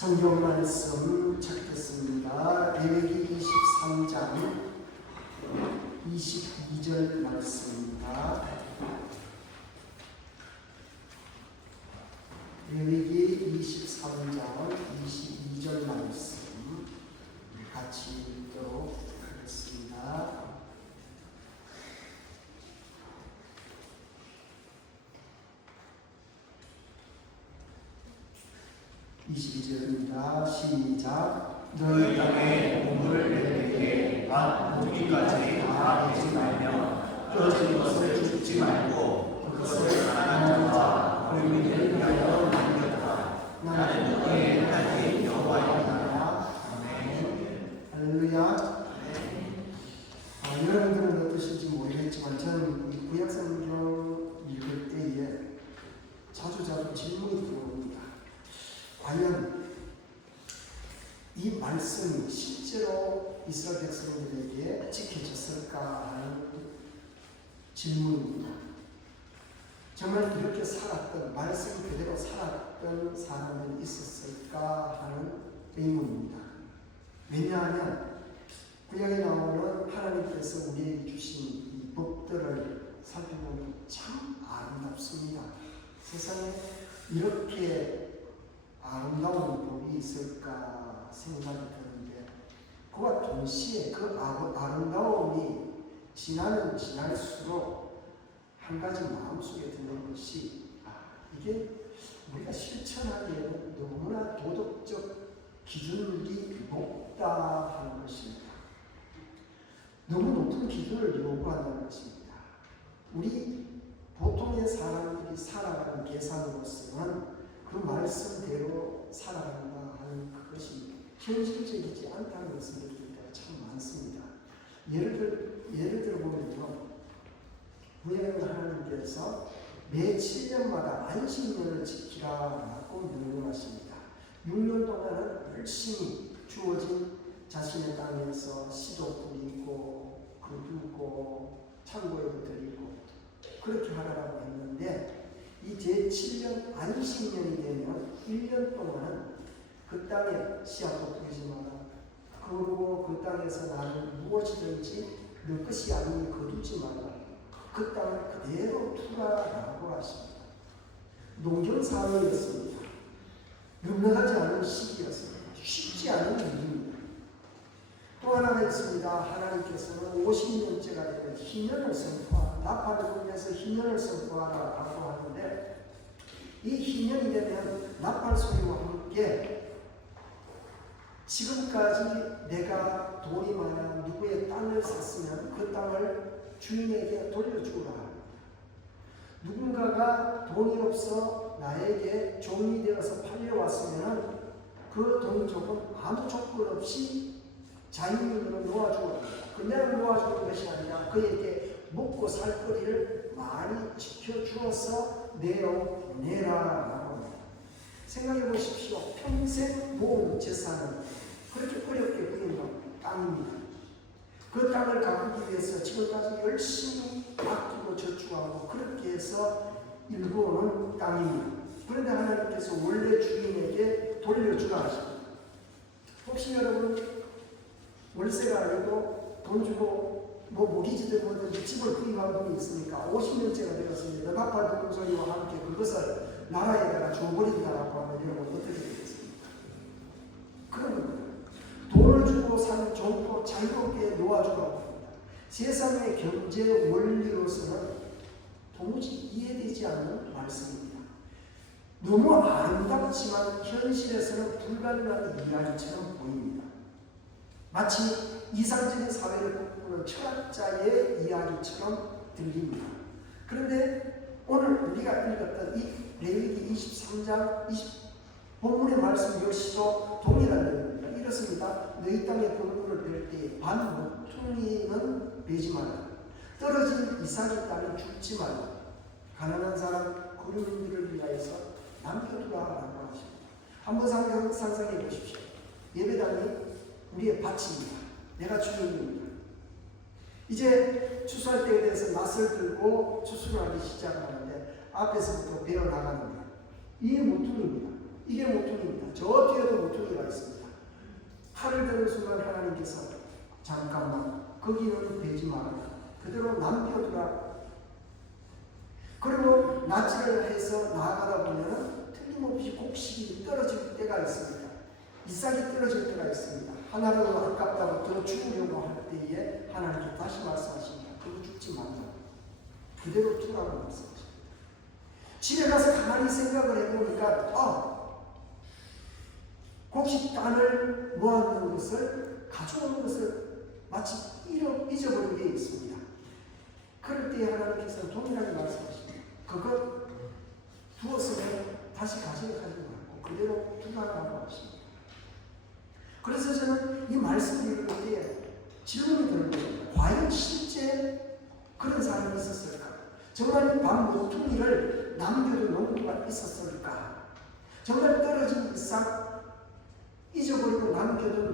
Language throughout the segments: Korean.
성경 말씀 찾겠습니다. 레위기 23장 22절 말씀입니다. 레위기 23장 22절 말씀 같이 읽도록 하겠습니다. 시작. 너희 땅에 몸을 내게 밭 무기까지 다 베지 말며 떨어진 것을 줍지 말고 그것을 가난한 자와 어린이를 위하여 남겼다. 나는 너희의 하나님 여호와이다. 아멘. 할렐루야. 여러분들은 어떠신지 모르겠지만 저는 이 구약성경 읽을 때에 자주 질문이 들어옵니다. 과연 이 말씀이 실제로 이스라엘 백성들에게 지켜졌을까 하는 질문입니다. 정말 이렇게 살았던, 말씀 그대로 살았던 사람이 있었을까 하는 의문입니다. 왜냐하면 구약에 나오는 하나님께서 우리에게 주신 이 법들을 살펴보면 참 아름답습니다. 세상에 이렇게 아름다운 법이 있을까 생각이 드는데, 그와 동시에 그 아름다움이 지나면 지날수록 한 가지 마음속에 드는 것이 이게 우리가 실천하기에는 너무나 도덕적 기준이 높다 하는 것입니다. 너무 높은 기준을 요구한다는 것입니다. 우리 보통의 사람들이 살아가는 계산으로서는 그 말씀대로 살아간다 하는 그것이 현실적이지 않다는 것을 느낄 때가 참 많습니다. 예를 들어 보면요, 구약의 하나님께서 매 7년마다 안식년을 지키라고 명령하십니다. 6년 동안은 열심히 주어진 자신의 땅에서 씨도 뿌리고 거두고 창고에도 드리고 그렇게 하라고 했는데, 이 제7년 안식년이 되면 1년 동안은 그 땅에 씨앗도 뿌리지 마라. 그리고 그 땅에서 나는 무엇이든지 너 것이 아니니 거두지 마라. 그 땅을 그대로 두라라고 하십니다. 농경사회였습니다. 넉넉하지 않은 시기였습니다. 쉽지 않은 일입니다. 또 하나가 있습니다. 하나님께서는 50년째가 되면 희년을 선포하라. 나팔을 불면서 희년을 선포하라고 하는데, 이 희년이 되면 나팔 소리와 함께 지금까지 내가 돈이 많아 누구의 땅을 샀으면 그 땅을 주인에게 돌려주라. 누군가가 돈이 없어 나에게 종이 되어서 팔려왔으면 그 동족은 아무 조건 없이 자유인으로 놓아주어라. 그냥 놓아주는 것이 아니라 그에게 먹고 살 거리를 많이 지켜주어서 내어내라라고 합니다. 생각해 보십시오. 평생 모은 재산은 그렇게 어렵게 구입한 땅입니다. 그 땅을 가꾸기 위해서 지금까지 열심히 아끼고 저축하고 그렇게 해서 일구어놓은 땅입니다. 그런데 하나님께서 원래 주인에게 돌려주라 하십니다. 혹시 여러분 월세가 아니고 돈 주고 모기지들 뭐든지 집을 구입한 분이 있습니까? 50년째가 되었습니다. 나팔 부는 소리와 함께 그것을 나라에다가 줘버린다라고 하면 여러분 어떻게 되겠습니까? 그런 겁니다. 돈을 주고 산 종도 자유롭게 놓아주라고 합니다. 세상의 경제 원리로서는 도무지 이해되지 않는 말씀입니다. 너무 아름답지만 현실에서는 불가능한 이야기처럼 보입니다. 마치 이상적인 사회를 꿈꾸는 철학자의 이야기처럼 들립니다. 그런데 오늘 우리가 읽었던 이 레위기 23장 본문의 말씀 역시도 동일한 내용입니다. 이렇습니다. 너희 땅에 본문을 뺄 때 반 모퉁이는 베지 말라. 떨어진 이삭의 땅에 죽지 말라. 가난한 사람 거류민들을 위하여서 남겨두라라고 하십니다. 한번 상상해 보십시오. 예배당이 우리의 밭입니다. 내가 주인입니다. 이제 추수할 때에 대해서 낫을 들고 추수를 하기 시작하는데 앞에서부터 베어 나가는데 이 모퉁이입니다. 이게 모퉁이입니다. 저 뒤에도 모퉁이가 있습니다. 칼을 드는 순간 하나님께서 잠깐만 거기는 베지 말아라. 그대로 남겨두라. 그리고 낯질을 해서 나아가다 보면 틀림없이 곡식이 떨어질 때가 있습니다. 이삭이 떨어질 때가 있습니다. 하나로 아깝다고 더 죽으려고 할 때에 하나님께 다시 말씀하십니다. 그거 죽지 말라. 그대로 두라고 말씀하십니다. 집에 가서 가만히 생각을 해보니까 곡식단을 모아놓은 것을 가져오는 것을 마치 잊어버린 게 있습니다. 그럴 때 하나님께서는 동일하게 말씀하십니다. 그거 두었으면 다시 가져가지 말고 그대로 두라고 하십니다. 그래서 저는 이 말씀을 읽을 때 질문이 드는 거예요. 과연 실제 그런 사람이 있었을까? 정말 이 밤 모퉁이를 남겨둔 농부가 있었을까? 정말 떨어진 이삭 잊어버리고 남겨둔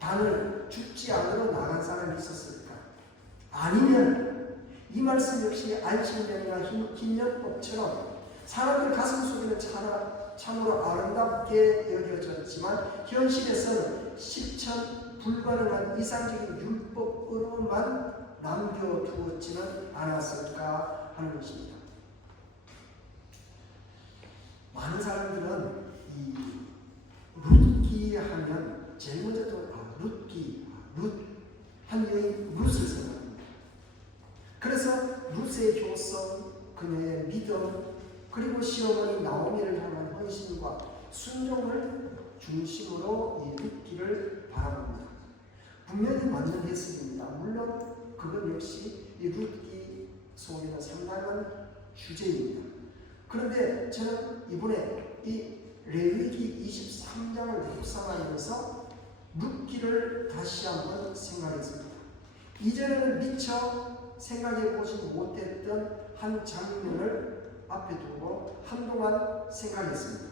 단을 죽지 않으러 나간 사람이 있었을까? 아니면 이 말씀 역시 알침면이나 김연법처럼 사람들 가슴 속에는 참으로 아름답게 여겨졌지만 현실에서는 실천 불가능한 이상적인 율법으로만 남겨두었지는 않았을까 하는 것입니다. 많은 사람들은 이 룻기 하면 제일 먼저 한 여인 룻을 생각합니다. 그래서 룻의 효성, 그녀의 믿음, 그리고 시어머니 나오미를 향한 헌신과 순종을 중심으로 이 룻기를 바라봅니다. 분명히 맞는 해석입니다. 물론 그건 역시 이 룻기 속에는 상당한 주제입니다. 그런데 저는 이번에 이 레위기 23장을 묵상하면서 룻기를 다시 한번 생각했습니다. 이전에는 미처 생각해 보지 못했던 한 장면을 앞에 두고 한동안 생각했습니다.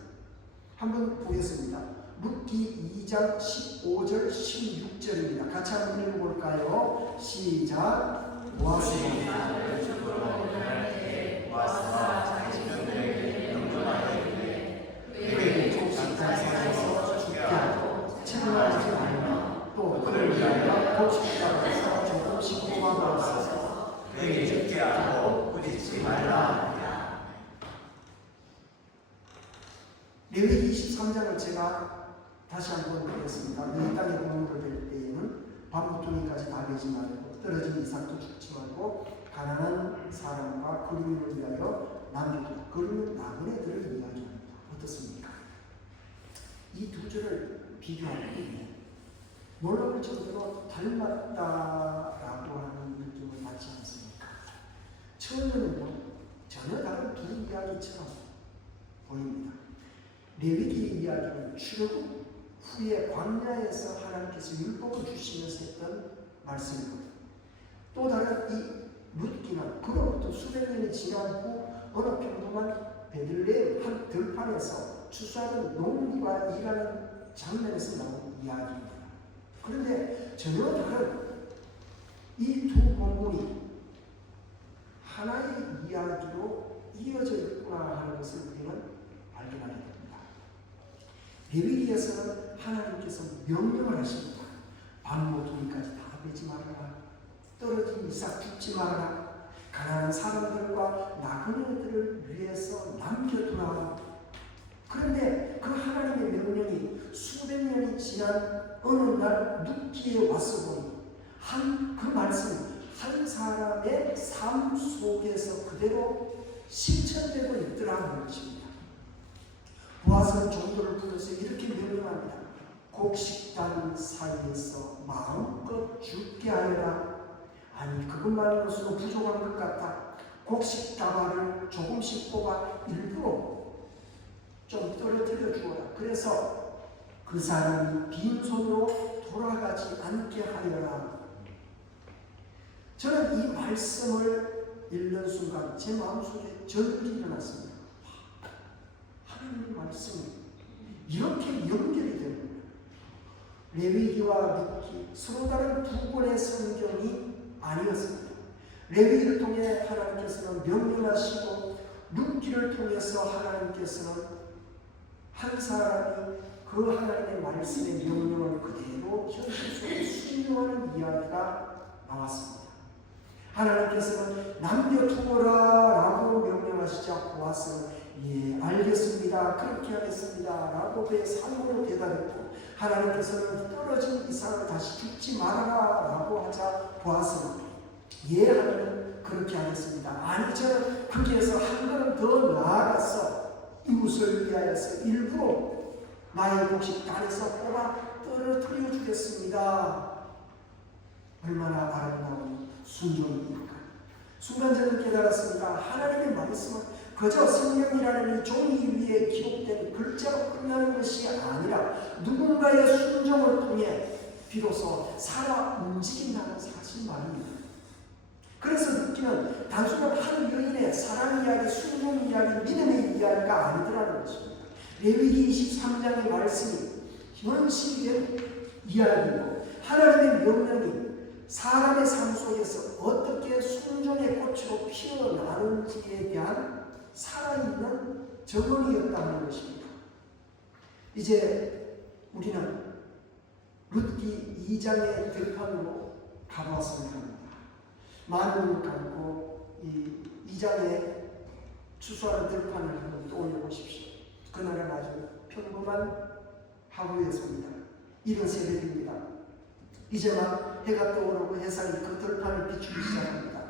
한번 보겠습니다. 룻기 2장 15절 16절입니다. 같이 한번 읽어볼까요? 시작. 책임하지 말며 또 그를 위하여 곡식가에서 조금씩 뽑아가서 그에게 죽게 하고 부딪히지 말라. 레위기 23장을 제가 다시 한번 보겠습니다. 이 땅에 공물을 될 때에는 밤부퉁이까지 다 베지 말고 떨어진 이삭도 죽지 말고 가난한 사람과 그림을 위하여 남겨두라. 그러면 나그네들을 이야기합니다. 어떻습니까? 이 두 절을 비교할 때 놀라울 정도로 닮았다라고 하는 느낌을 받지 않습니까? 처음에는요 전혀 다른 두 이야기처럼 보입니다. 레위기 이야기는 출애굽 후에 광야에서 하나님께서 율법을 주시면서 했던 말씀이거든요. 또 다른 이 룻기는 그로부터 수백 년이 지난 후 어느 평범한 베들레헴 한 들판에서 추수하는 농부가 일하는 장면에서 나온 이야기입니다. 그런데 전혀 다른 이 두 본문이 하나의 이야기로 이어져 있구나 하는 것을 우리는 발견하게 됩니다. 레위기에서는 하나님께서 명령을 하십니다. 밤모퉁이까지 다 베지 말아라. 떨어진 이삭 죽지 말아라. 가난한 사람들과 나그네들을 위해서 남겨두라. 그런데 그 하나님의 명령이 수백 년이 지난 어느 날 룻기에 왔어 보니 그 말씀이 한 사람의 삶 속에서 그대로 실천되고 있더라는 것입니다. 보아서 종도를 불러서 이렇게 명령합니다. 곡식단 사이에서 마음껏 죽게 하여라. 아니 그것만으로서도 부족한 것 같다. 곡식 다발을 조금씩 뽑아 일부러 좀 떨어뜨려 주어라. 그래서 그 사람이 빈손으로 돌아가지 않게 하여라. 저는 이 말씀을 읽는 순간 제 마음속에 전율이 일어났습니다. 하나님의 말씀이 이렇게 연결이 되는 거예요. 레위기와 룻기 서로 다른 두 권의 성경이 아니었습니다. 레위기를 통해 하나님께서는 명령하시고 룻기를 통해서 하나님께서는 한 사람이 그 하나님의 말씀의 명령을 그대로 현실 속에 순종하는 이야기가 나왔습니다. 하나님께서는 남겨두어라라고 명령하시자 보아스는 예, 알겠습니다. 그렇게 하겠습니다. 라고 그의 삶으로 대답했고, 하나님께서는 떨어진 이삭을 다시 죽지 말아라 라고 하자 보아스는 예, 하나님 그렇게 하겠습니다. 아니, 저는 거기에서 한 걸음 더 나아가서 이웃을 위하여서 일부러 나의 곡식 단에서 뽑아 떨어뜨려 주겠습니다. 얼마나 아름다운 순종입니까? 순간 저는 깨달았습니다. 하나님의 말씀은 그저 성경이라는 이 종이 위에 기록된 글자로 끝나는 것이 아니라 누군가의 순종을 통해 비로소 살아 움직인다는 사실만입니다. 그래서 느끼는 단순한 한 여인의 사랑 이야기, 순종 이야기, 믿음의 이야기가 아니더라는 것입니다. 레위기 23장의 말씀이 현실이 된 이야기고, 하나님의 명령이 사람의 삶 속에서 어떻게 순종의 꽃으로 피어나는지에 대한 살아있는 증언이었다는 것입니다. 이제 우리는 룻기 2장의 들판으로 가보았으면 합니다. 마음을 감고 이 2장에 추수하는 들판을 한번 떠올려 보십시오. 그날은 아주 평범한 하루였습니다. 이른 새벽입니다. 이제 막 해가 떠오르고 햇살이 그 들판을 비추기 시작합니다.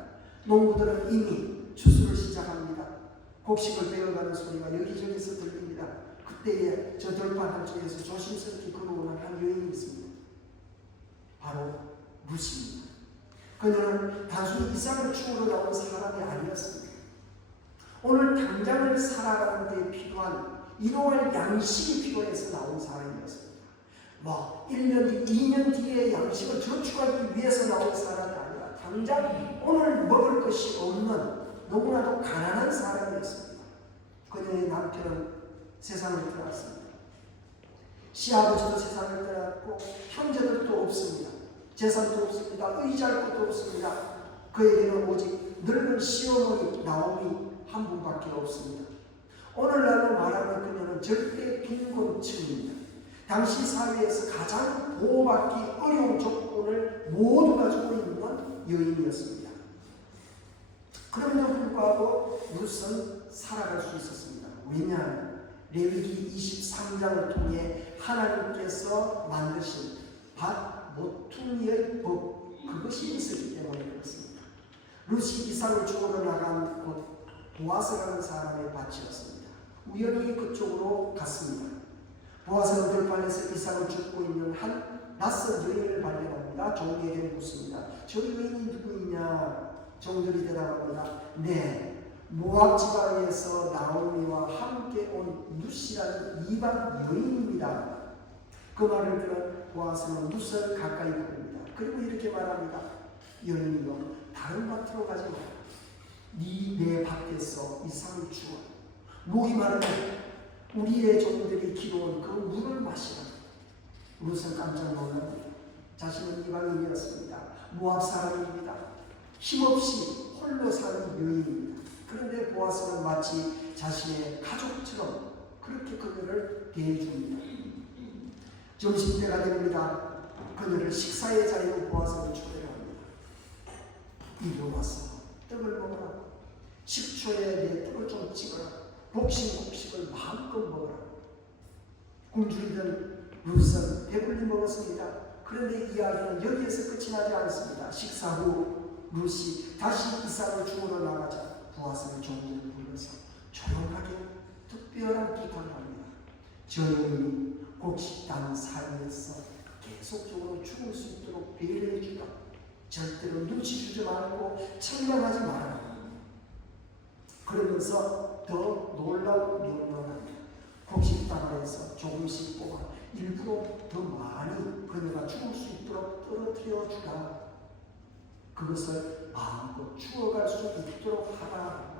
농부들은 이미 추수를 시작합니다. 곡식을 베어가는 소리가 여기저기서 들립니다. 그때에 저 들판 한쪽에서 조심스럽게 걸어오는 한 여인이 있습니다. 바로 룻입니다. 그녀는 단순히 이삭을 죽으러 나온 사람이 아니었습니다. 오늘 당장을 살아가는 데 필요한 일용할 양식이 필요해서 나온 사람이었습니다. 1년 뒤, 2년 뒤에 양식을 저축하기 위해서 나온 사람이 아니라 당장 오늘 먹을 것이 없는 너무나도 가난한 사람이었습니다. 그녀의 남편은 세상을 떠났습니다. 시아버지도 세상을 떠났고 형제들도 없습니다. 재산도 없습니다. 의지할 것도 없습니다. 그에게는 오직 늙은 시어머니 나오미 한 분밖에 없습니다. 오늘날로 말하면 그녀는 절대 빈곤층입니다. 당시 사회에서 가장 보호받기 어려운 조건을 모두 가지고 있는 여인이었습니다. 그럼에도 불구하고 룻은 살아갈 수 있었습니다. 왜냐하면 레위기 23장을 통해 하나님께서 만드신 밭 모퉁이의 법, 그것이 있었기 때문에 그렇습니다. 룻이 이삭을 죽으러 나간 곳 보아스라는 사람의 밭이었습니다. 우연히 그쪽으로 갔습니다. 보아스는 들판에서 이삭을 줍고 있는 한 낯선 여인을 발견합니다. 종에게 묻습니다. 저 여인이 누구이냐? 종들이 대답합니다. 네, 모압 지방에서 나오미와 함께 온 룻이라는 이방 여인입니다. 그 말을 들은 보아스는 룻을 가까이 부릅니다. 그리고 이렇게 말합니다. 여인이여, 다른 밭으로 가지 마라. 네 밭에서 이삭을 주어 목이 마르면 우리의 종들이 기도한 그 물을 마시라. 룻은 깜짝 놀랍니다. 자신은 이방인이었습니다. 모압 사람입니다. 힘없이 홀로 사는 여인입니다. 그런데 보아스는 마치 자신의 가족처럼 그렇게 그녀를 대해줍니다. 점심때가 됩니다. 그녀를 식사의 자리로 보아스를 초대합니다. 이리 와서 떡을 먹으라. 식초에 내 떡을 좀 찍어라. 복식을 마음껏 먹어라. 굶주리던 룻은 배불리 먹었습니다. 그런데 이야기는 여기에서 끝이 나지 않습니다. 식사 후 룻이 다시 이삭을 죽으러 나가자 보아스는 종들을 불러서 조용하게 특별한 부탁을 합니다. 저 여인이 곡식단 사이에서 계속적으로 죽을 수 있도록 배려해 주라. 절대로 눈치 주지 말고 청량하지 말아라. 그러면서 더 놀라운 명령을 합니다. 곡식단 아래에서 조금씩 뽑아 일부러 더 많이 그녀가 죽을 수 있도록 떨어뜨려 주라. 그것을 마음껏 추워갈 수 있도록 하라.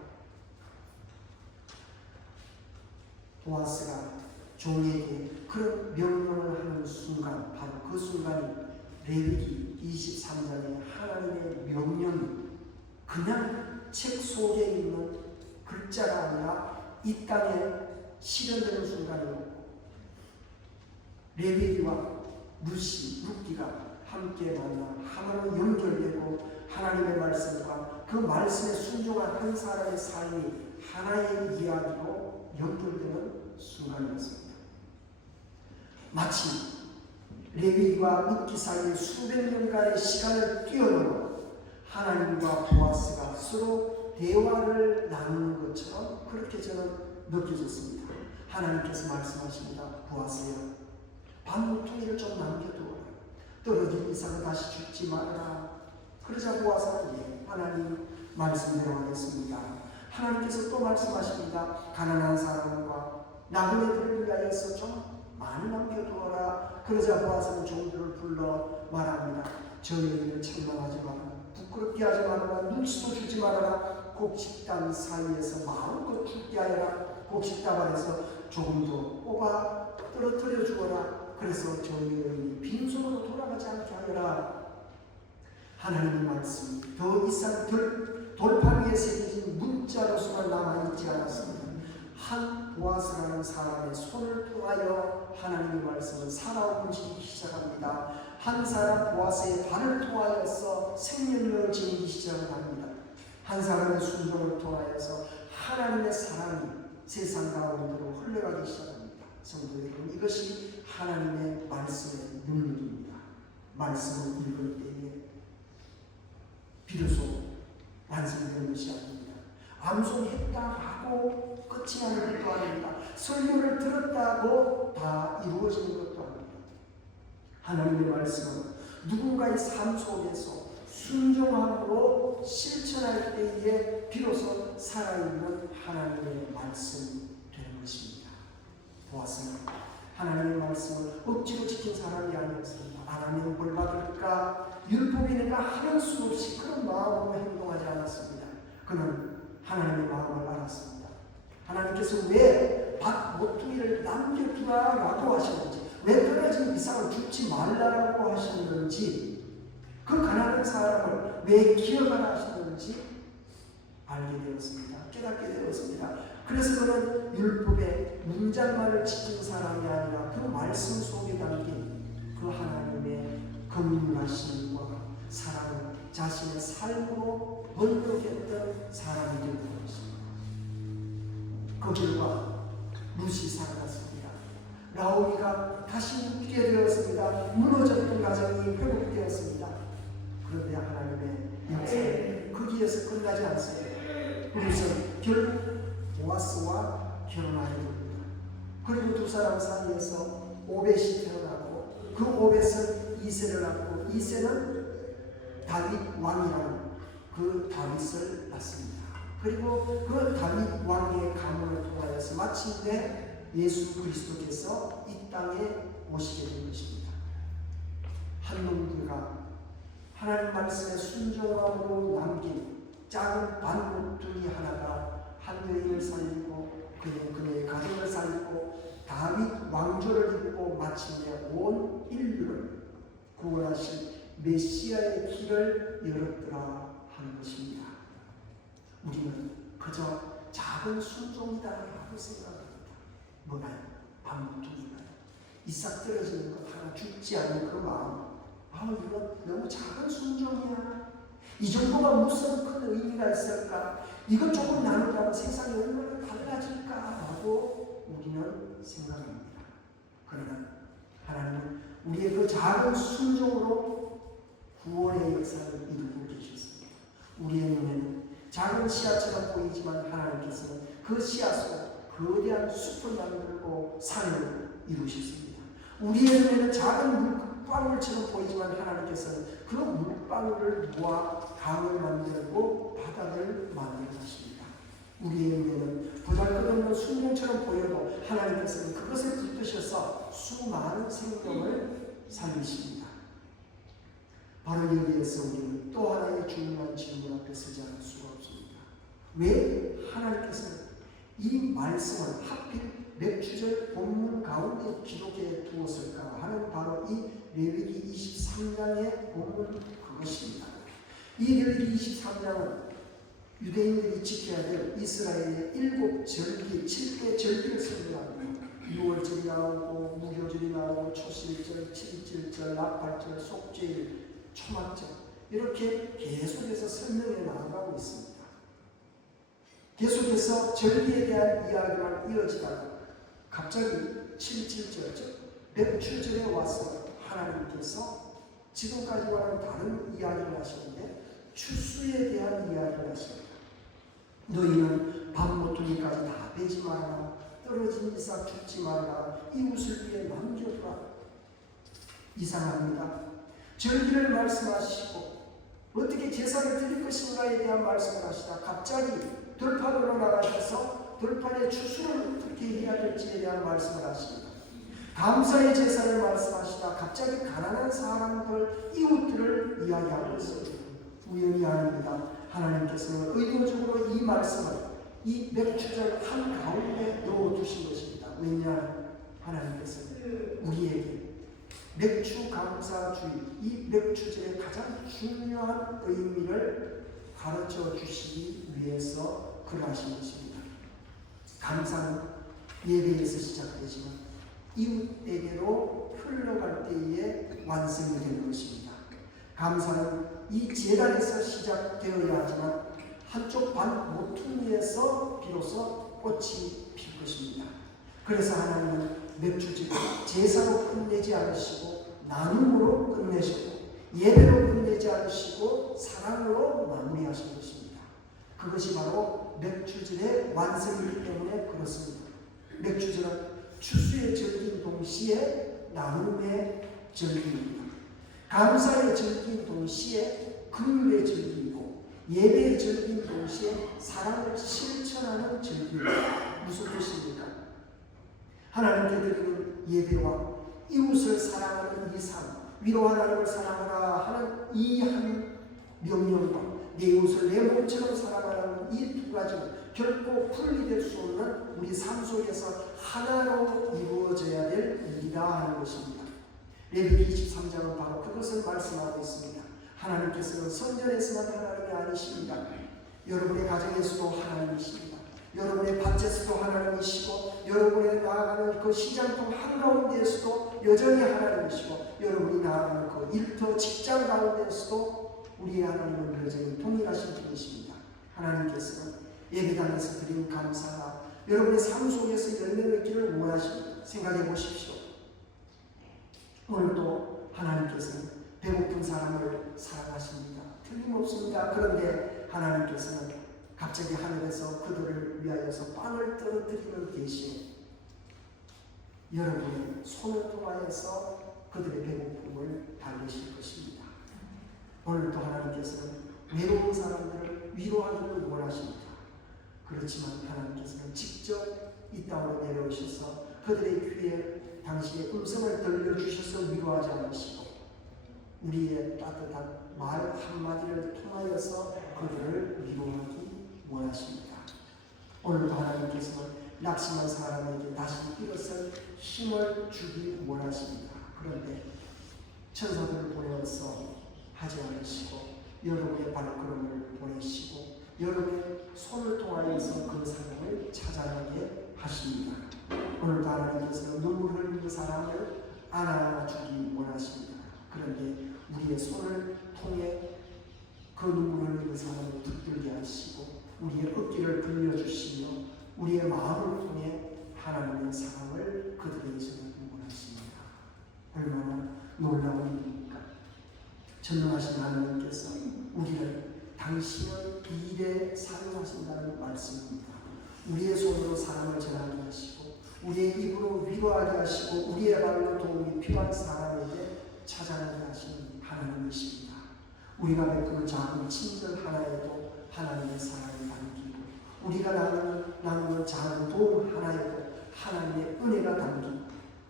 보아스가 종에게 그런 명령을 하는 순간, 바로 그 순간이 레위기 23장의 하나님의 명령이 그냥 책 속에 있는 글자가 아니라 이 땅에 실현되는 순간이었고 레위기와 룻기가 함께 만나 하나로 연결되고 하나님의 말씀과 그 말씀에 순종한 한 사람의 삶이 하나의 이야기로 연결되는 순간이었습니다. 마치 레위기와 룻기 사이에 수백 년간의 시간을 뛰어넘어 하나님과 보아스가 서로 대화를 나누는 것처럼 그렇게 저는 느껴졌습니다. 하나님께서 말씀하십니다. 보아스야, 반모퉁이를 좀 남겨두어라. 떨어진 이삭은 다시 죽지 말아라. 그러자 보아스는 예, 하나님 말씀대로 하겠습니다. 하나님께서 또 말씀하십니다. 가난한 사람과 나그네들을 위하여서 좀 많이 남겨두어라. 그러자 보아스는 종들을 불러 말합니다. 저희를 책망하지 마라. 부끄럽게 하지 말아라. 눈치도 주지 말아라. 곡식단 사이에서 마음껏 죽게 하여라. 곡식다발에서 조금 더 뽑아 떨어뜨려 주어라. 그래서 저희는 빈손으로 돌아가지 않게 하여라. 하나님의 말씀이 더 이상 돌판 위에 새겨진 문자로서만 남아있지 않았습니다. 한 보아스라는 사람의 손을 통하여 하나님의 말씀은 살아오기 시작합니다. 한 사람 보아스의 발을 통하여서 생명력을 지니기 시작합니다. 한 사람의 순종을 통하여서 하나님의 사랑이 세상 가운데로 흘러가기 시작합니다. 성도 여러분, 이것이 하나님의 말씀의 능력입니다. 말씀을 읽을 때에 비로소 완성되는 것이 아닙니다. 암송했다 하고 끝이 나는 것도 아닙니다. 설교를 들었다고 다 이루어지는 것도 아닙니다. 하나님의 말씀은 누군가의 삶 속에서 순종함으로 실천할 때에 비로소 살아있는 하나님의 말씀이 되는 것입니다. 보았으나 하나님의 말씀을 억지로 지킨 사람이 아니었습니다. 안 하면 벌 받을까, 율법이 내가 하는 수 없이 그런 마음으로 행동하지 않았습니다. 그는 하나님의 마음을 알았습니다. 하나님께서 왜 모퉁이를 남겨두라라고 하셨는지, 왜 떨어진 이삭을 죽지 말라라고 하셨는지, 그 가난한 사람을 왜 기억하라 하셨는지 알게 되었습니다. 깨닫게 되었습니다. 그래서 그는 율법의 문장만을 지킨 사람이 아니라 그 말씀 속에 담긴 그 하나님의 긍휼하심과 사랑을 자신의 삶으로 번복했던 사람이 되는 것입니다. 그 결과 룻이 살아났습니다. 나오미가 다시 웃게 되었습니다. 무너졌던 가정이 회복되었습니다. 그런데 하나님의 역사는 거기에서 끝나지 않습니다. 룻은 결국 보아스와 결혼하게 됩니다. 그리고 두 사람 사이에서 오벳이 태어나고 그 오벳은 이새를 낳고 이새는 다윗 왕이라는 그 다윗을 낳습니다. 그리고 그 다윗 왕의 가문을 통하여서 마침내 예수 그리스도께서 이 땅에 오시게 된 것입니다. 한 놈들과 하나님 말씀에 순종함으로 남긴 작은 반모퉁이 하나가 한 여인을 살리고 그녀의 가정을 살리고 다윗 왕조를 이루고 마침내 온 인류를 구원하실 메시아의 길을 열었더라 하는 것입니다. 우리는 그저 작은 순종이다라고 생각합니다. 뭐가요? 반모퉁이가요. 이삭 떨어지는 것 하나 죽지 않는 그 마음. 이건 너무 작은 순종이야. 이 정도가 무슨 큰 의미가 있을까? 이것 조금 나눈다고 세상이 얼마나 달라질까라고 우리는 생각합니다. 그러나 하나님은 우리의 그 작은 순종으로 구원의 역사를 이루고 계셨습니다. 우리의 눈에는 작은 씨앗처럼 보이지만 하나님께서는 그 씨앗으로 거대한 숲을 만들고 산을 이루셨습니다. 우리의 눈에는 작은 물방울처럼 보이지만 하나님께서는 그 물방울을 모아 강을 만들고 바다를 만들어주십니다. 우리의 눈에는 보잘것없는 순종처럼 보여도 하나님께서는 그것을 붙드셔서 수많은 생명을 살리십니다. 바로 여기에서 우리는 또 하나의 중요한 질문 앞에 서지 않을 수가 없습니다. 왜 하나님께서는 이 말씀을 하필 맥주절 본문 가운데 기록해 두었을까 하는 바로 이 레위기 23장의 본문 그것입니다. 이 레위기 23장은 유대인들이 지켜야 될 이스라엘의 7절기, 7대 절기를 설명합니다. 6월절이 나오고 무교절이 나오고 초실절, 7일절, 나팔절, 속죄일, 초막절 이렇게 계속해서 설명해 나가고 있습니다. 계속해서 절기에 대한 이야기만 이어지다가 갑자기 7.7절, 즉 백추절에 와서 하나님께서 지금까지와는 다른 이야기를 하시는데 추수에 대한 이야기를 하십니다. 너희는 밥 모퉁이까지 다 베지 말라. 떨어진 이삭 줍지 말라. 이웃을 위해 남겨두라. 이상합니다. 절기를 말씀하시고 어떻게 제사를 드릴 것인가에 대한 말씀을 하시다 갑자기 들판으로 나가셔서 들판의 추수를 어떻게 해야 될지에 대한 말씀을 하십니다. 감사의 제사를 말씀하시다 갑자기 가난한 사람들, 이웃들을 이야기하고 있습니다. 우연이 아닙니다. 하나님께서는 의도적으로 이 말씀을 이 맥주절 한가운데 넣어두신 것입니다. 왜냐? 하나님께서는 우리에게 맥주 감사주의, 이 맥주절의 가장 중요한 의미를 가르쳐 주시기 위해서 그러하신 것입니다. 감사는 예배에서 시작되지만 이웃에게로 흘러갈 때에 완성이 되는 것입니다. 감사는 이 제단에서 시작되어야 하지만 한쪽 반 모퉁이에서 비로소 꽃이 필 것입니다. 그래서 하나님은 맥주절 제사로 끝내지 않으시고 나눔으로 끝내시고 예배로 끝내지 않으시고 사랑으로 마무리하신 것입니다. 그것이 바로 맥주절의 완성이기 때문에 그렇습니다. 맥주절은 추수의 절기인 동시에 나눔의 절기입니다. 감사의 절기인 동시에 긍휼의 절기이고 예배의 절기인 동시에 사랑을 실천하는 절기입니다. 무슨 뜻입니까? 하나님께 드리는 예배와 이웃을 사랑하는 이 삶, 위로 하나님을 사랑하라 하는 이 한 명령과 내 이웃을 내 몸처럼 사랑하라는 이 두 가지는 결코 분리될 수 없는 우리 삶 속에서 하나로 이루어져야 될 일이다 하는 것입니다. 레위기 23장은 바로 그것을 말씀하고 있습니다. 하나님께서는 성전에서만 하나님이 아니십니다. 여러분의 가정에서도 하나님이십니다. 여러분의 밭에서도 하나님이시고 여러분의 나아가는 그 시장통 한가운데에서도 여전히 하나님이시고 여러분이 나아가는 그 일터 직장 가운데에서도 우리의 하나님은 여전히 동일하신 분이십니다. 하나님께서는 예배당에서 드린 감사가 여러분의 삶 속에서 열매 맺기를 원하십니다. 생각해 보십시오. 오늘도 하나님께서는 배고픈 사람을 사랑하십니다. 틀림없습니다. 그런데 하나님께서는 갑자기 하늘에서 그들을 위하여서 빵을 떨어뜨리는 대신 여러분의 손을 통하여서 그들의 배고픔을 달래실 것입니다. 오늘도 하나님께서는 외로운 사람들을 위로하기를 원하십니다. 그렇지만 하나님께서는 직접 이 땅으로 내려오셔서 그들의 귀에 당신의 음성을 들려주셔서 위로하지 않으시고 우리의 따뜻한 말 한마디를 통하여서 그들을 위로하기 원하십니다. 오늘도 하나님께서는 낙심한 사람에게 다시 일어설 힘을 주기 원하십니다. 그런데 천사들을 보내어서 하지 않으시고 여러분의 발걸음을 보내시고 여러분의 손을 통하여서 그 사람을 찾아가게 하십니다. 오늘도 하나님께서는 눈물 흘리는 사람을 안아주기 원하십니다. 그런데 우리의 손을 통해 그 눈물 흘리는 사람을 붙들게 하시고 우리의 어깨를 들려주시며 우리의 마음을 통해 하나님의 사랑을 그들에게서 원하십니다. 얼마나 놀라운 일입니까? 전능하신 하나님께서 우리를 당신은 이 일에 사용하신다는 말씀입니다. 우리의 손으로 사랑을 전하게 하시고 우리의 입으로 위로하게 하시고 우리의 발로 도움이 필요한 사람에게 찾아가게 하시는 하나님이십니다. 우리가 베푸는 작은 친절 하나에도 하나님의 사랑을 담기고 우리가 나누는 작은 도움 하나에도 하나님의 은혜가 담기고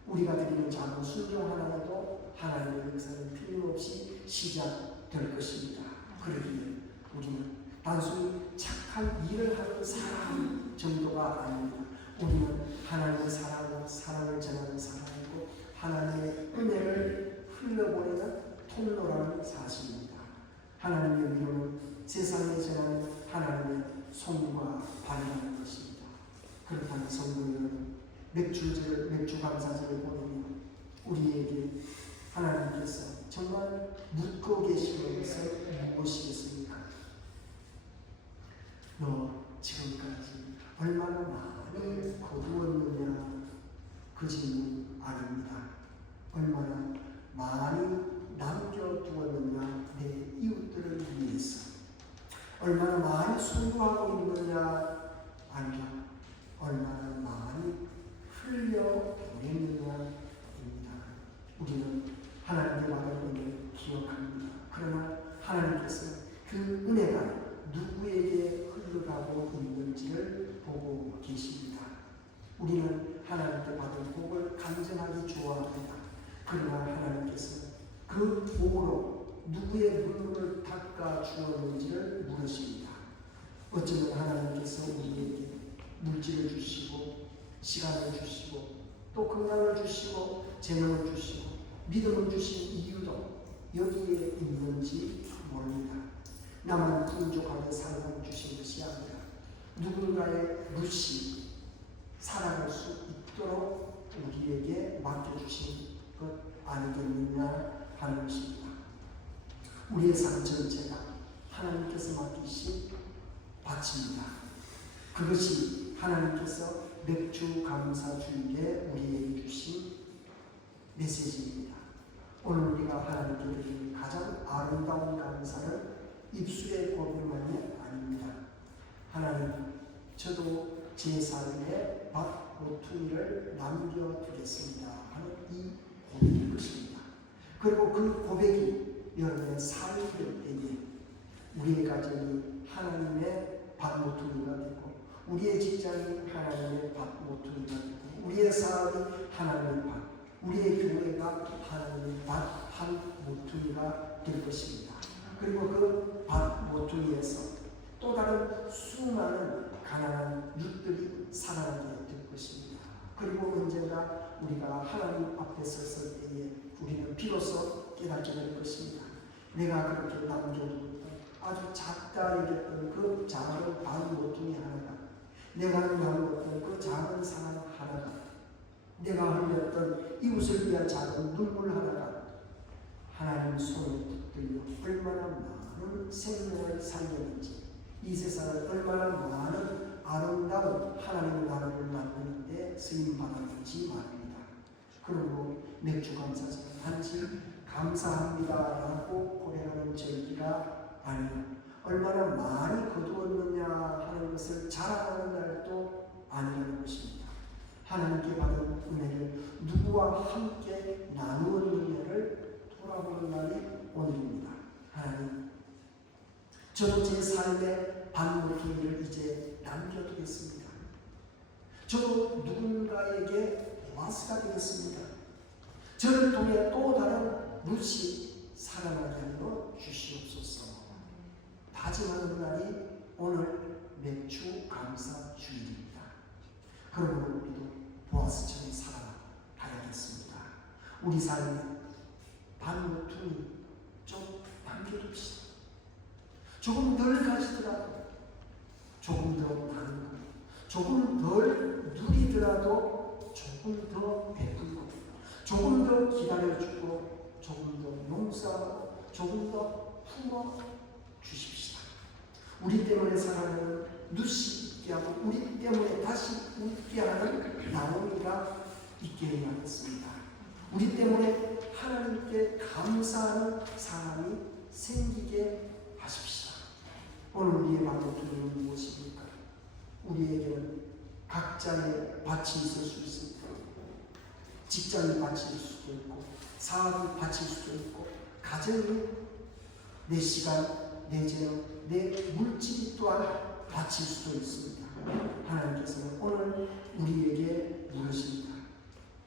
우리가 드리는 작은 순종 하나에도 하나님의 역사는 틀림없이 시작될 것입니다. 그러기에 우리는 단순히 착한 일을 하는 사람 정도가 아닙니다. 우리는 하나님의 사랑을 전하는 사람이고 하나님의 은혜를 흘려보내는 통로라는 사실입니다. 하나님의 위로는 세상에 전하는 하나님의 맥주감사절을 보내며 우리에게 하나님께서 정말 묻고 계시는 것은 무엇이겠습니까? 너 지금까지 얼마나 많이 거두었느냐? 그 질문 아닙니다. 얼마나 많이 남겨두었느냐? 내 이웃들을 위해서. 얼마나 많이 수고하고 있느냐? 아니라 얼마나 많이 흘려보냈느냐입니다. 우리는 하나님께 받은 은혜를 기억합니다. 그러나 하나님께서 그 은혜가 누구에게 흘러가고 있는지를 보고 계십니다. 우리는 하나님께 받은 복을 간절하게 좋아합니다. 그러나 하나님께서 그 복으로 누구의 눈물을 닦아 주었는지를 물으십니다. 어쩌면 하나님께서 우리에게 물질을 주시고 시간을 주시고 또 건강을 주시고 재능을 주시고 믿음을 주신 이유도 여기에 있는지 모릅니다. 나만 풍족하게 살고 주신 것이 아니라 누군가의 룻이 살아갈 수 있도록 우리에게 맡겨주신 것 아니겠느냐 하는 것입니다. 우리의 삶 전체가 하나님께서 맡기신 밭입니다. 그것이 하나님께서 맥주 감사 주일에 우리에게 주신 메시지입니다. 오늘 우리가 하나님께 드리는 가장 아름다운 감사는 입술의 고백만이 아닙니다. 하나님, 저도 제 삶에 밭 모퉁이를 남겨두겠습니다 하는 이 고백일 것입니다. 그리고 그 고백이 여러분의 삶이 될 때에 우리의 가정이 하나님의 밭 모퉁이가 되고 우리의 직장이 하나님의 밭 모퉁이가 되고 우리의 사업이 하나님의 밭, 우리의 교회가 하나님의 밭 한 모퉁이가 될 것입니다. 그리고 그 밭 모퉁이에서 또 다른 수많은 가난한 룻들이 살아나게 될 것입니다. 그리고 언젠가 우리가 하나님 앞에 섰을 때에 우리는 비로소 깨닫게 될 것입니다. 내가 그렇게 남겨두었던 아주 작다 여겼던 그 작은 밭 모퉁이 하나가, 내가 나누었던 그 작은 사랑 하나가, 내가 흘렸던 이웃을 위한 작은 눈물 하나가 하나님 손을 붙들려 얼마나 많은 생명을 살렸는지, 이 세상을 얼마나 많은 아름다운 하나님의 나라를 만드는데 쓰임받았는지 말입니다. 그리고 맥주 감사절 단지 감사합니다라고 고백하는 절기가 아니라 얼마나 많이 거두었느냐 하는 것을 자랑하는 날도 아니라는 것입니다. 하나님께 받은 은혜를 누구와 함께 나누었느냐를 돌아보는 날이 오늘입니다. 하나님, 저도 제 삶의 반모퉁이를 이제 남겨두겠습니다. 저도 누군가에게 보아스가 되겠습니다. 저를 통해 또 다른 룻이 살아나게 하여 주시옵소서. 다짐하는 날이 오늘 맥주 감사 주일입니다. 그러므로 우리도 보아스처럼 살아가야겠습니다. 우리 삶에 반모퉁이 좀 남겨둡시다. 조금 덜 가지더라도, 조금 더 나는 것, 조금 덜 누리더라도 조금 더 베풀고, 조금 더 기다려주고, 조금 더 용서하고, 조금 더 품어 주십시다. 우리 때문에 살아가는 룻이 있게 하고, 우리 때문에 다시 웃게 하는 나오미가 있게 해야겠습니다. 우리 때문에 하나님께 감사하는 사람이 생기게 하십시다. 오늘 우리의 반모퉁이는 무엇입니까? 우리에게는 각자의 밭이 있을 수 있습니다. 직장이 밭일 수도 있고, 사업이 밭일 수도 있고, 가정이, 내 시간, 내 재능, 내 물질 또한 밭일 수도 있습니다. 하나님께서는 오늘 우리에게 물으십니다.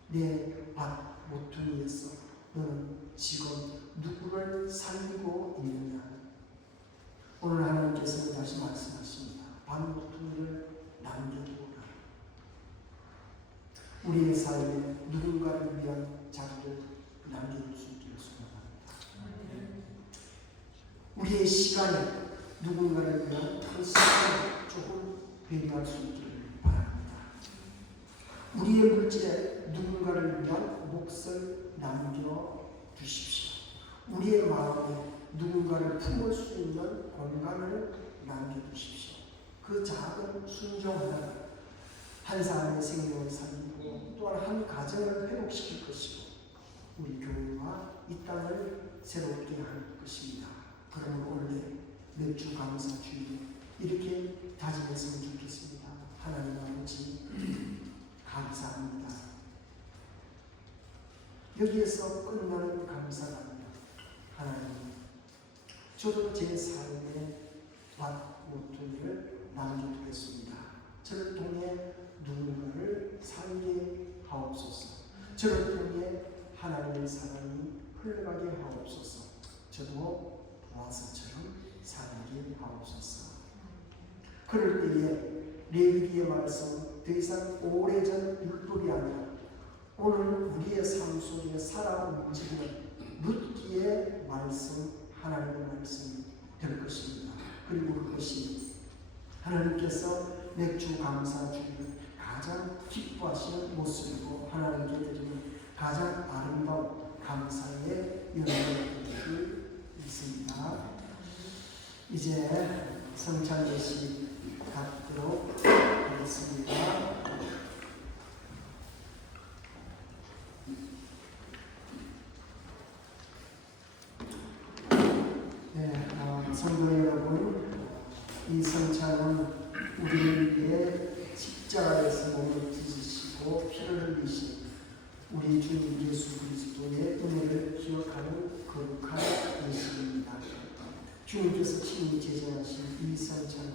내 밭 모퉁이에서 너는 지금 누구를 살리고 있느냐? 오늘 하나님께서는 다시 말씀하십니다. 밭 모퉁이를 남겨두어라. 우리의 삶에 누군가를 위한 자리를 남겨둘 수 있기를 소원합니다. 우리의 시간에 누군가를 위한 그 시간을 조금 배려할 수 있기를 바랍니다. 우리의 물질에 누군가를 위한 몫을 남겨두십시오. 우리의 마음에 누군가를 품을 수 있는 공간을 남겨두십시오. 그 작은 순종 하나가 한 사람의 생명을 살리고 또한 한 가정을 회복시킬 것이고 우리 교회와 이 땅을 새롭게 할 것입니다. 그러므로 오늘 맥주 감사 주일에 이렇게 다짐했으면 좋겠습니다. 하나님 아버지 감사합니다. 여기에서 끝나는 감사가 아니라 하나님 저도 제 삶의 모퉁이를 남겨두겠습니다. 저를 통해 누군가를 살게 하옵소서. 저를 통해 하나님의 사랑이 흘러가게 하옵소서. 저도 보아서처럼 살게 하옵소서. 그럴 때에 레위기의 말씀 더 이상 오래전 율법이 아니라 오늘 우리의 삶 속에 살아 움직이는 룻기의 말씀, 하나님의 말씀이 될 것입니다. 그리고 그것이 하나님께서 맥주 감사 주일을 가장 기뻐하시는 모습이고 하나님께 드리는 가장 아름다운 감사의 연회가 될 있습니다. 이제 성찬 예식 갖도록 하겠습니다. 성도 여러분, 이 성찬은 우리를 위해 십자가에서 몸을 찢으시고 피를 흘리신 우리 주님 예수 그리스도의 은혜를 기억하는 거룩한 예식입니다. 주님께서 친히 제정하신 이 성찬은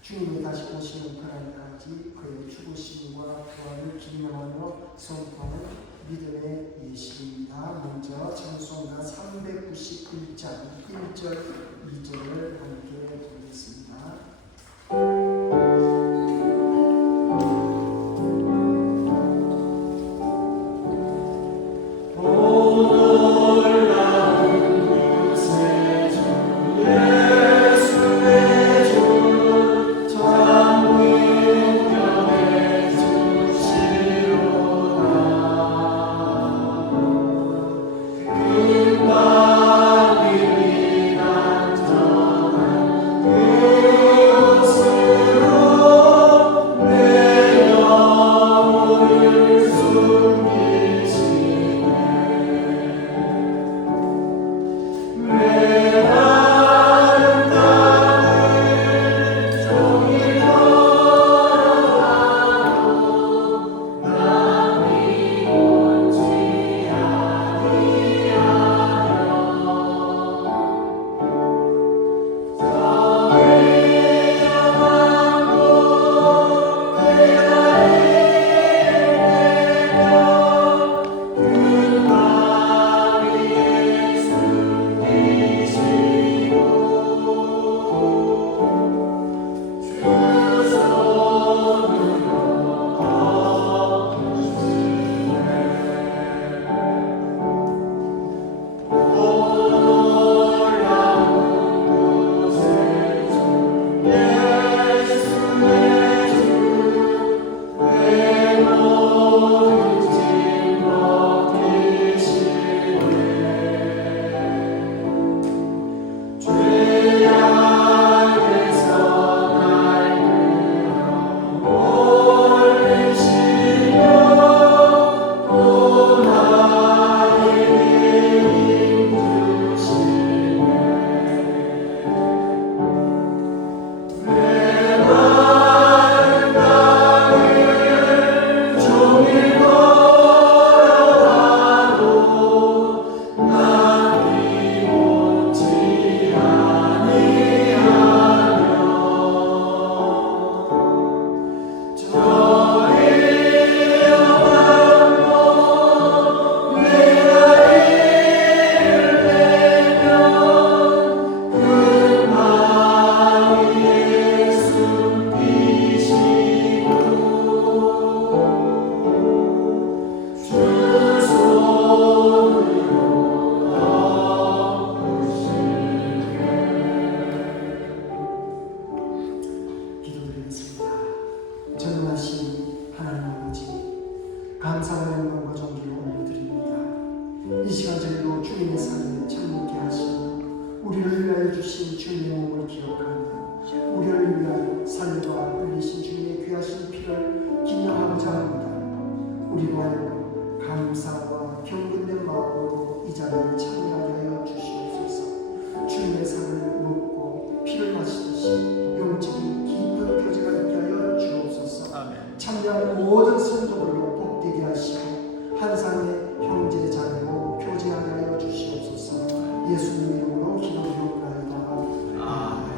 주님이 다시 오시는 그날까지 그의 죽으심과 부활을 기념하며 선포하는 믿음의 예식입니다. 먼저 찬송가 391장 1절 2절을 함께 드리겠습니다. 그 주님의 살을 참게 하시고 우리를 위하여 주신 주님의 몸을 기억하며 우리를 위하여 살과 흘리신 주님의 귀하신 피를 기념하고자 합니다. 우리로 하여금 감사와 경건된 마음으로 이 자리에 참여하게 하여 주시옵소서. 주님의 살을 먹고 피를 마시듯이 영적인 깊은 교제가 있게 하여 주옵소서. 참여한 모든 성도들로 복되게 하시고 한상의 형제 자매로 교제하게 하여 주시옵소서. 예수님의 이름으로 기도드리옵나이다. 아멘.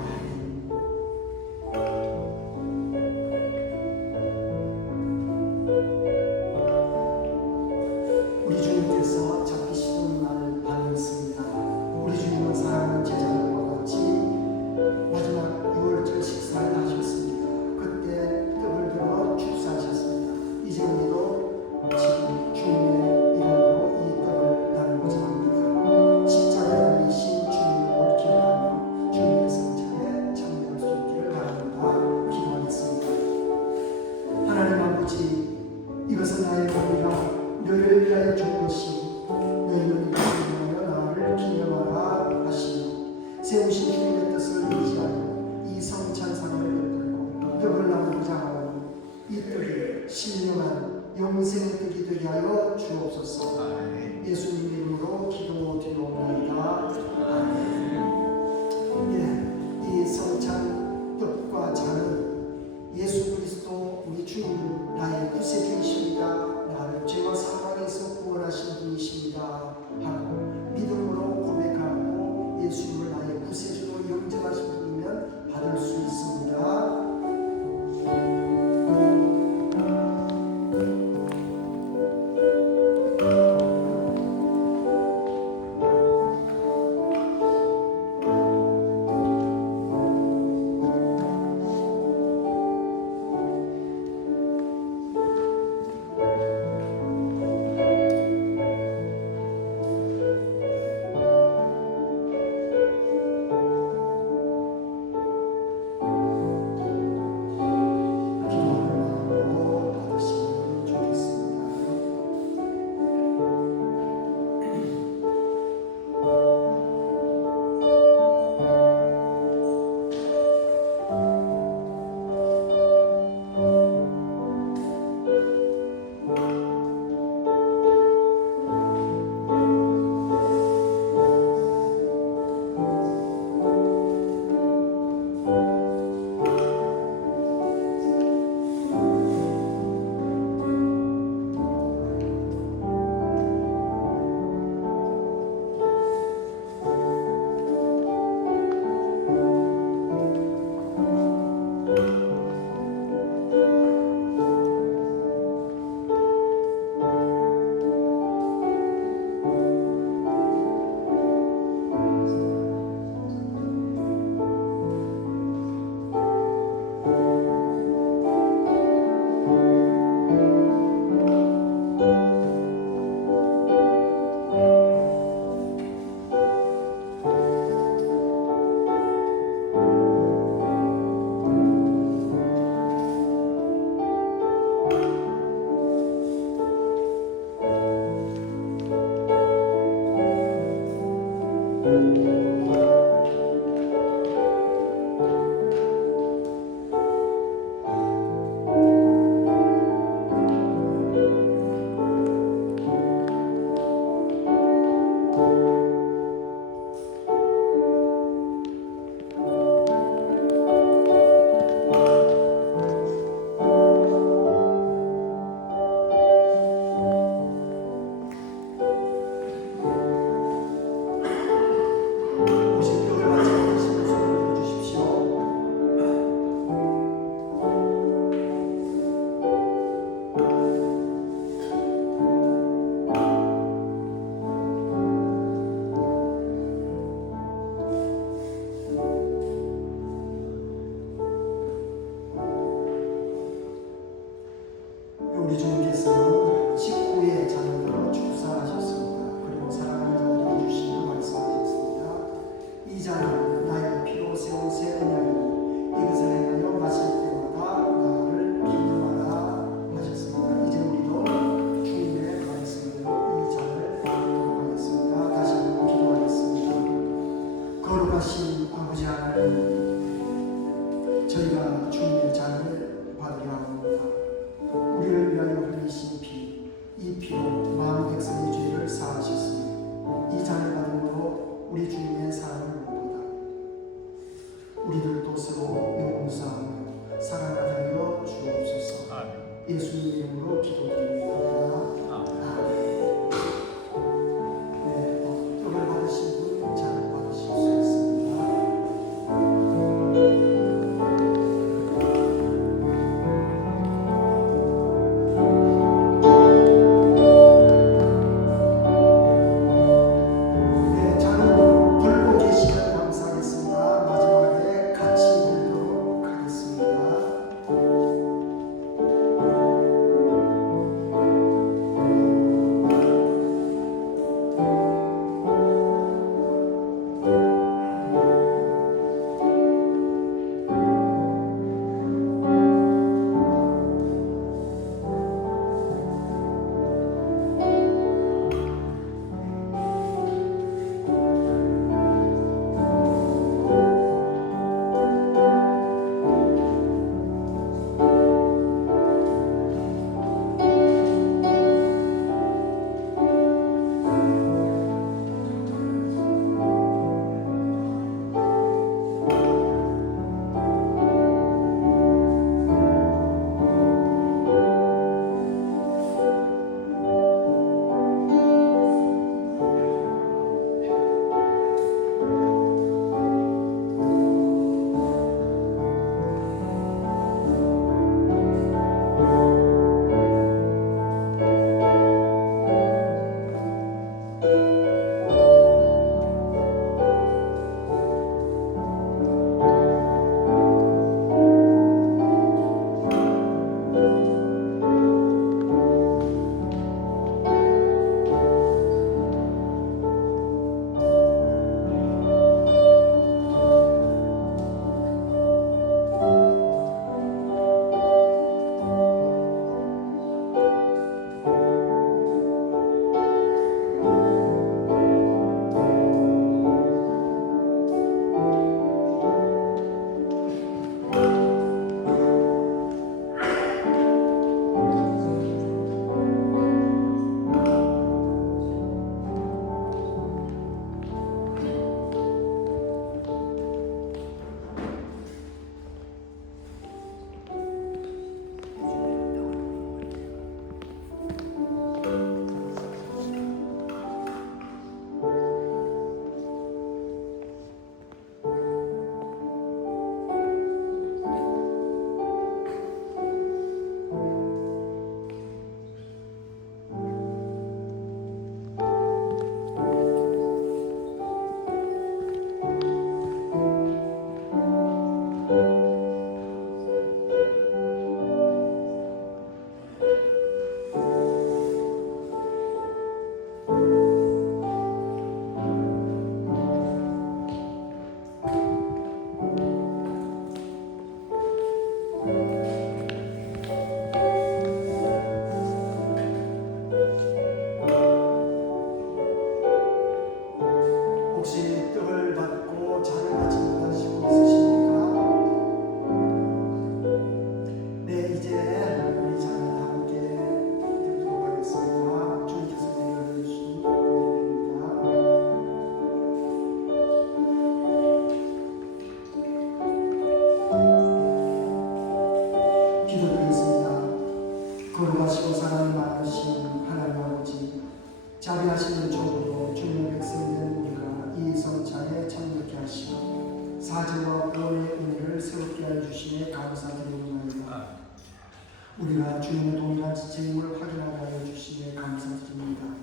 우리 주님께서 잡히시던 날 밤이었습니다. 우리 주님은 사랑하는 제자들과 같이 마지막 6월절 식사를 하셨습니다. 그때 떡을 들어 축사하셨습니다. 이제 우리도 지금 주님의 이름으로 이 떡을 나누고자 합니다. 십자가에 달리신 주님을 기억하며 주님의 성찬에 참여할 수 있기를 바랍니다. 기도하겠습니다. 하나님 아버지, 이것은 나의 몸이라 너희를 위하여 준 것이 너희는 이것을 위하여 나를 기념하라 하시며 세우신 주님의 뜻을 의지하여 이 성찬상을 베풀고 떡을 나누고자 하오니 이 떡이 신령한 영생의 떡이 되게 하여 주옵소서. 예수님 이름으로 기도드리옵나이다. 아멘. 이 성찬 떡과 잔은 예수 그리스도 우리 주님 나의 구세주이십니다. 나를 죄와 사망에서 구원하신 분이십니다 하고 믿음으로 고백하고 예수님을 나의 구세주로 영접하신 분이면 받을 수 있습니다. 자비하시는 종으로 주님의 백성된 우리가 이 성찬에 참여케 하시고 사죄와 구원의 은혜를 새롭게 하여 주시에 감사드리옵나이다. 우리가 주님의 동일한 지체임을 확인하게 하여 주시에 감사드립니다.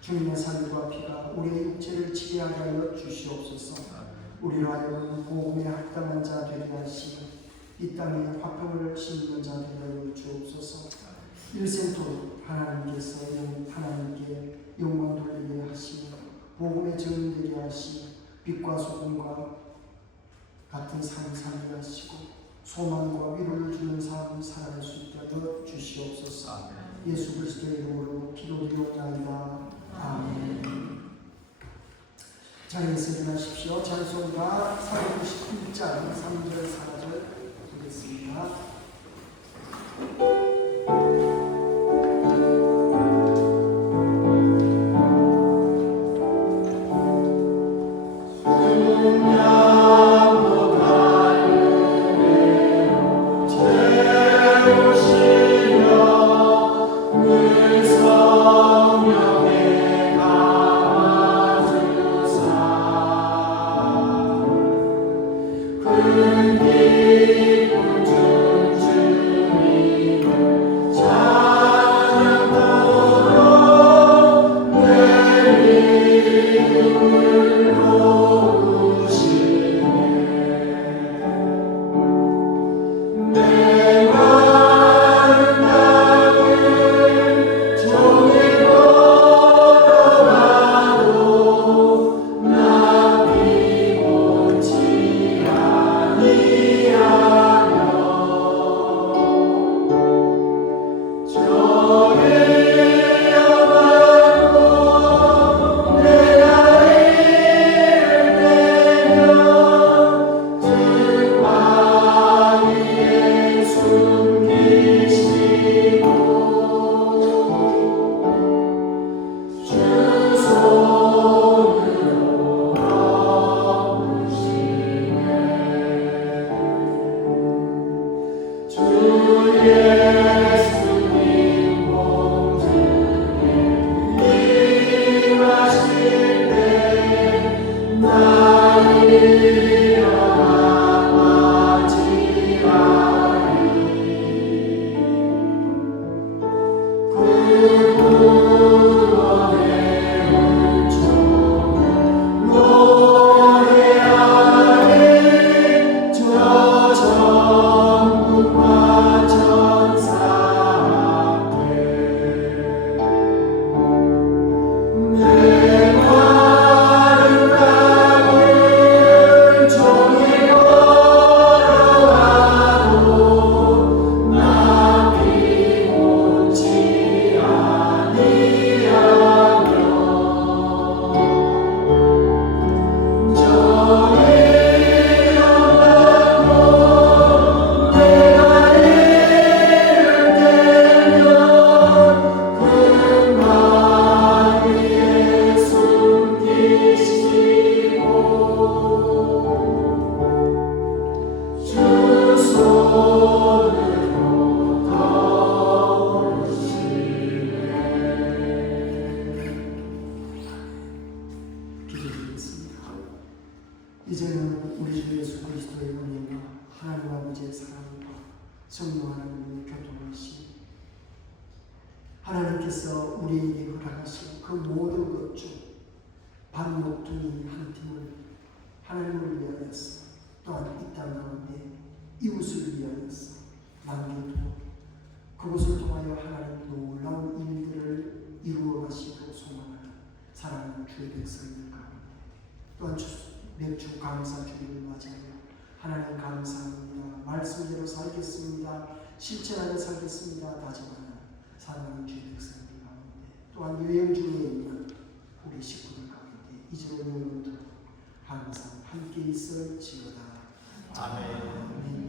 주님의 살과 피가 우리의 육체를 치료하게 하여 주시옵소서. 우리로 하여금 복음에 합당한 자 되게 하시고 이 땅에 화평을 심는 자 되게 하여 주옵소서. 일생토록 하나님께서 하나님께 영광 돌리게 하시고 복음에 증인되게 하시고 빛과 소금과 같은 삶 살게 하시고 소망과 위로를 주는 삶 살아갈 수 있게 하여 주시옵소서. 예수 그리스도의 이름으로 기도드리옵나이다. 아멘. 자리에서 일어나십시오. 찬송가 491장 3절 4절 보겠습니다. 이제는 우리 주 예수 그리스도의 은혜와 하나님 아버지의 사랑과 성령 하나님의 교통하심 하나님께서 우리에게 허락하신 그 모든 것 중 반 목둥이 한 팀을 하나님을 위하여서 또한 이 땅 가운데 이웃을 위하여서 남겨두고 그것을 통하여 하나님 놀라운 일들을 이루어 가시고 소망하는 사랑하는 주의 백성들 가운데 또한 매주 감사 주일을 맞이하여 하나님 감사합니다. 말씀대로 살겠습니다. 실천하여 살겠습니다. 다짐하는 사랑하는 주의 백성들 가운데 또한 여행 중에 있는 우리 식구들 가운데 이제는 영원토록 항상 함께 있을지어다. 아멘.